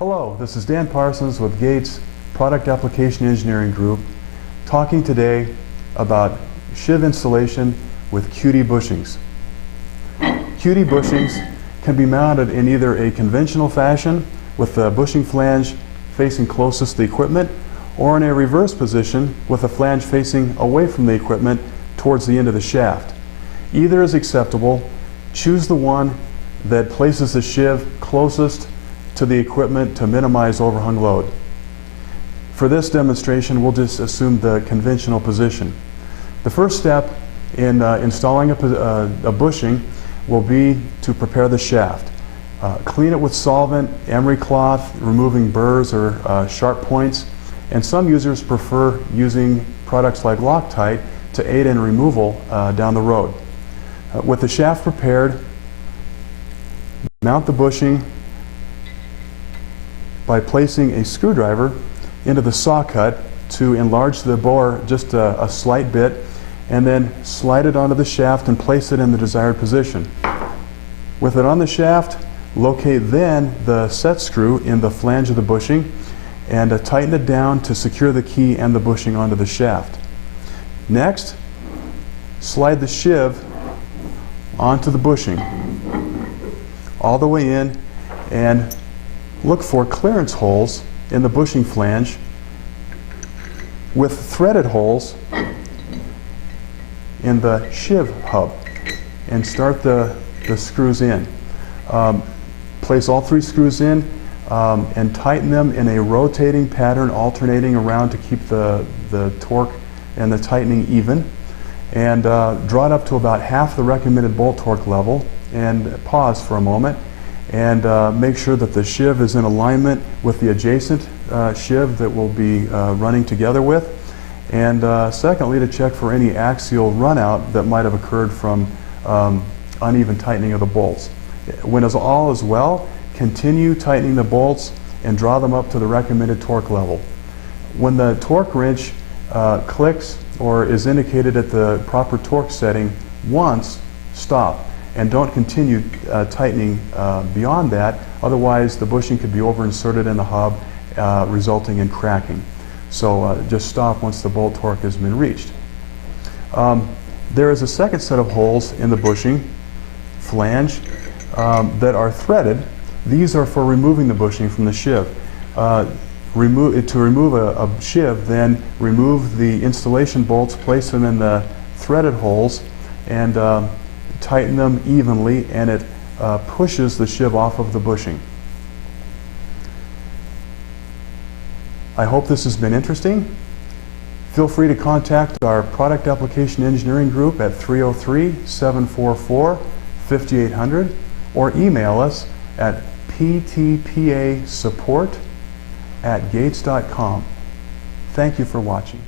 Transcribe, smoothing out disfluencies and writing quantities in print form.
Hello, this is Dan Parsons with Gates Product Application Engineering Group, talking today about shiv installation with QD bushings. QD bushings can be mounted in either a conventional fashion with the bushing flange facing closest to the equipment, or in a reverse position with the flange facing away from the equipment towards the end of the shaft. Either is acceptable. Choose the one that places the shiv closest to the equipment to minimize overhung load. For this demonstration, we'll just assume the conventional position. The first step in installing a bushing will be to prepare the shaft. Clean it with solvent, emery cloth, removing burrs or sharp points, and some users prefer using products like Loctite to aid in removal down the road. With the shaft prepared, mount the bushing by placing a screwdriver into the saw cut to enlarge the bore just a slight bit, and then slide it onto the shaft and place it in the desired position. With it on the shaft, locate then the set screw in the flange of the bushing and tighten it down to secure the key and the bushing onto the shaft. Next, slide the shiv onto the bushing all the way in and look for clearance holes in the bushing flange with threaded holes in the shiv hub, and start the screws in. Place all three screws in and tighten them in a rotating pattern, alternating around to keep the torque and the tightening even, and draw it up to about half the recommended bolt torque level, and pause for a moment and make sure that the shiv is in alignment with the adjacent shiv that we'll be running together with, and secondly, to check for any axial runout that might have occurred from uneven tightening of the bolts. When all is well, continue tightening the bolts and draw them up to the recommended torque level. When the torque wrench clicks or is indicated at the proper torque setting once, stop. And don't continue tightening beyond that, otherwise the bushing could be overinserted in the hub, resulting in cracking. So just stop once the bolt torque has been reached. There is a second set of holes in the bushing flange that are threaded. These are for removing the bushing from the shiv. To remove a shiv, then remove the installation bolts, place them in the threaded holes, and tighten them evenly, and it pushes the shiv off of the bushing. I hope this has been interesting. Feel free to contact our Product Application Engineering Group at 303-744-5800 or email us at ptpasupport@gates.com. Thank you for watching.